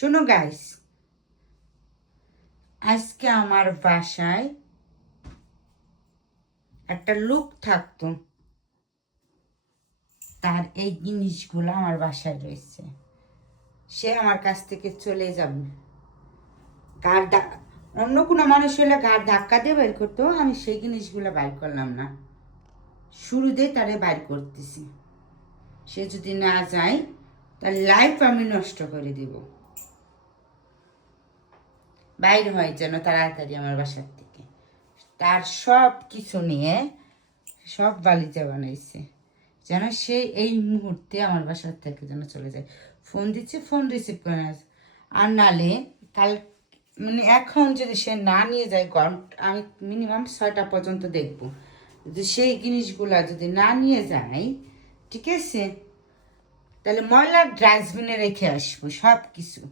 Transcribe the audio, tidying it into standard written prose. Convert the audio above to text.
শোনো গাইস, আজকে আমার বাসায় একটা লোক থাকতো, তার এই জিনিসগুলো আমার বাসায় রয়েছে। সে আমার কাছ থেকে চলে যাবে। অন্য কোনো মানুষ হলে গাড় ধাক্কা দিয়ে বের করতো, আমি সেই জিনিসগুলো বাইর করলাম না, শুরুতেই তারে বাইর করতেছি। সে যদি না যায় তার লাইফ আমি নষ্ট করে দিব। বাইর হয় যেন তাড়াতাড়ি আমার বাসার থেকে। তার সব কিছু নিয়ে সব বালিজা বানাইছে, যেন সে এই মুহূর্তে আমার বাসার থেকে যেন চলে যায়। ফোন দিচ্ছে, ফোন রিসিভ করে না। আর নালে কাল মানে এখন যদি সে না নিয়ে যায়, আমি মিনিমাম 6টা পর্যন্ত দেখবো। যদি সেই জিনিসগুলা যদি না নিয়ে যায়, ঠিক আছে, তাহলে ময়লার ডাস্টবিনে রেখে আসবো সব কিছু।